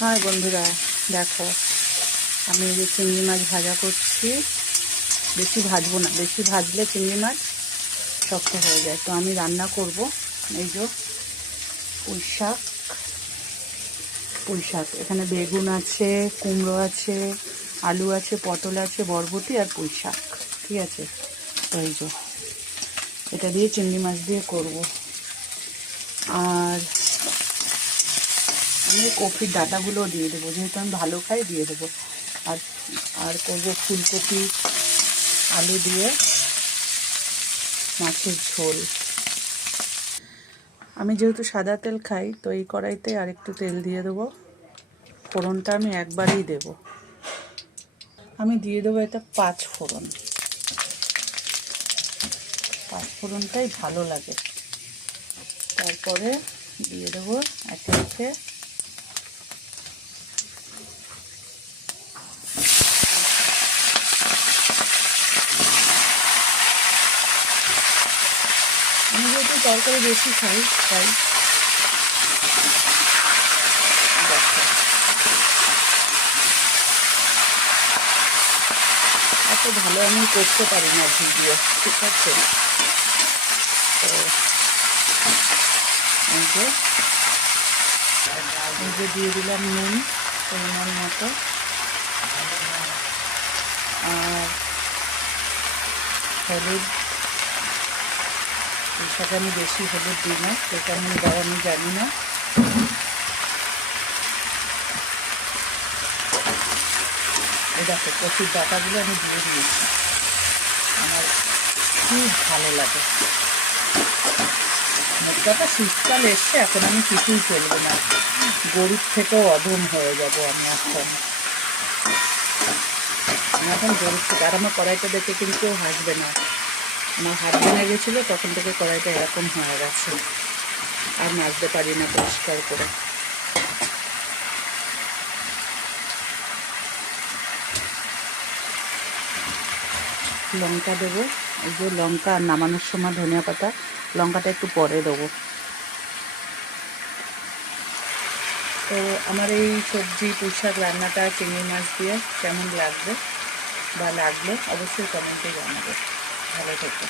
High বন্ধুরা, দেখো আমি এই যে চিংড়ি মাছ ভাজা করছি। বেশি ভাজবো না, বেশি ভাজলে চিংড়ি মাছ শক্ত হয়ে যায়। তো আমি রান্না করব এই যে পুঁই শাক এখানে বেগুন আছে, কুমড়ো আছে, আলু আছে, পটল আছে, বরবটি আর পুঁই শাক। ঠিক আছে, তো এই যে এটা দিয়ে চিংড়ি মাছ দিয়ে করব। আর আমি কপির ডাঁটাগুলোও দিয়ে দেবো, যেহেতু আমি ভালো খাই দিয়ে দেবো। আর আর করবো ফুলকপি আলু দিয়ে মাছের ঝোল। আমি যেহেতু সাদা তেল খাই, তো এই কড়াইতে আর একটু তেল দিয়ে দেবো। ফোড়নটা আমি একবারেই দেব। আমি দিয়ে দেবো এটা 5 ফোড়ন। 5 ফোড়নটাই ভালো লাগে। তারপরে দিয়ে দেবো একে একে আমি যেহেতু তরকারি বেশি খাই তাই এত ভালো আমি করতে পারি না ভিডিও, ঠিক আছে? তো এই যে দিয়ে দিলাম নুন পরিমাণ মতো। আর হলুদ, এই সাথে আমি বেশি হলুদ দিই না, সেটা আমি জানি না। এই দেখো কপির ডাঁটাগুলো আমি দিয়ে দিয়েছি। আমার খুব ভালো লাগে। মোট কথা শীতকাল এসছে, এখন আমি কিছুই চলবো না, গরিব থেকেও অধম হয়ে যাব আমি এখন গরিব থেকে। আর আমার কড়াইটা দেখে কিন্তু কেউ হাসবে না। আমার হাত ভেঙে গেছিলো, তখন থেকে কড়াইটা এরকম হয়ে গেছে, আর মাজতে পারি না পরিষ্কার করে। লঙ্কা দেবো, এই যে লঙ্কা, আর নামানোর সময় ধনিয়া পাতা। লঙ্কাটা একটু পরে দেবো। তো আমার এই সবজি পুঁই শাক রান্নাটা চিংড়ি মাছ দিয়ে কেমন লাগবে বা লাগলো অবশ্যই কমেন্টে জানাবে। ভালো থেকো।